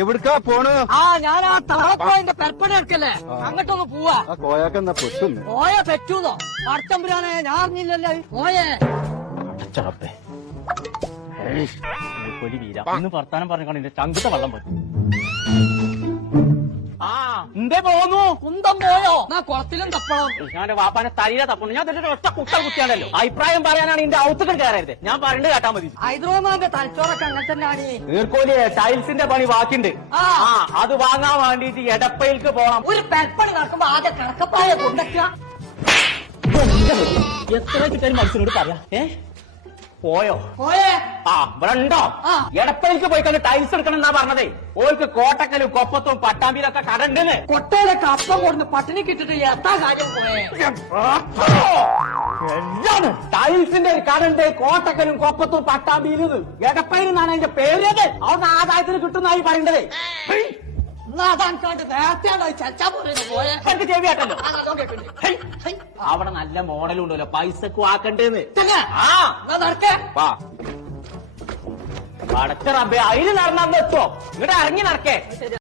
എവിടുക്കാ പോണ്? ഞാൻ ആ തളപ്പോയിന്റെ പെരപ്പണി എടുക്കല്ലേ, അങ്ങോട്ടൊന്ന് പോവാ. കോയാക്കെന്നാ പെട്ടുന്നു. പോയ പറ്റൂന്നോ? പടച്ചമ്പുരാനെ, ഞാൻ അറിഞ്ഞില്ലല്ലോ. പോയേ കൊടി വീര ഇന്ന് വർത്താനം പറഞ്ഞാണ് എന്റെ ചങ്കുത്ത വെള്ളം പോയി. എന്തേ പോന്നു? കുന്തം പോയോ? എന്നാ കുളത്തിലും തപ്പണം. ഞാൻ വാപ്പാനെ തലയിലെ തപ്പുന്നു. ഞാൻ തന്നെ ഒറ്റ കുട്ടൽ കുത്തിയാണല്ലോ. അഭിപ്രായം പറയാനാണ് എന്റെ ഔത്തുകൾ കയറരുത്. ഞാൻ പറയേണ്ടത് കേട്ടാ മതി. ഹൈദരാബാദിന്റെ തലച്ചോറൊക്കെ അങ്ങനെ തന്നെയാണ്. നീർക്കോലിയെ ടൈൽസിന്റെ പണി ബാക്കിണ്ട്. അത് വാങ്ങാൻ വേണ്ടിട്ട് എടപ്പയിലേക്ക് പോണം. ഒരു പെരപ്പണി നടക്കുമ്പോ ആദ്യം കണക്കപ്പായ കൊണ്ടൊക്കെ എത്ര കിട്ടാൻ മനസ്സിനോട് പറയാ. പോയോ? പോയേ. ഇവിടെ ഉണ്ടോ? എടപ്പയിലേക്ക് പോയി കണ്ട് ടൈൽസ് എടുക്കണം എന്നാ പറഞ്ഞതേ. ഓർക്ക് കോട്ടക്കലും കൊപ്പത്തും പട്ടാമ്പിയിലൊക്കെ കടണ്ടെന്ന്. കൊട്ടയിലൊക്കെ അപ്പം കൊടുന്ന് പട്ടിണി കിട്ടിട്ട് എത്താ കാര്യം പോയേ. ടൈൽസിന്റെ കടണ്ട് കോട്ടക്കലും കൊപ്പത്തും പട്ടാമ്പിയിലും എടപ്പയിൽ നിന്നാണ് അതിന്റെ പേരത്. അവിടെ ആദായത്തിന് കിട്ടുന്നായി പറയേണ്ടത്. എന്നാ അതാണ്ട് നേരത്തെയാണ് ചച്ചാ പോയത്. പോയേ എനിക്ക് ചെവിയാട്ടല്ലോ. അവിടെ നല്ല മോഡലും ഉണ്ടല്ലോ, പൈസക്ക് ആക്കണ്ടേന്ന്. നടക്കേ. പടച്ച റബ്ബേ, അതിന് നടന്നെത്തോ? ഇങ്ങോട്ട് ഇറങ്ങി നടക്കേ.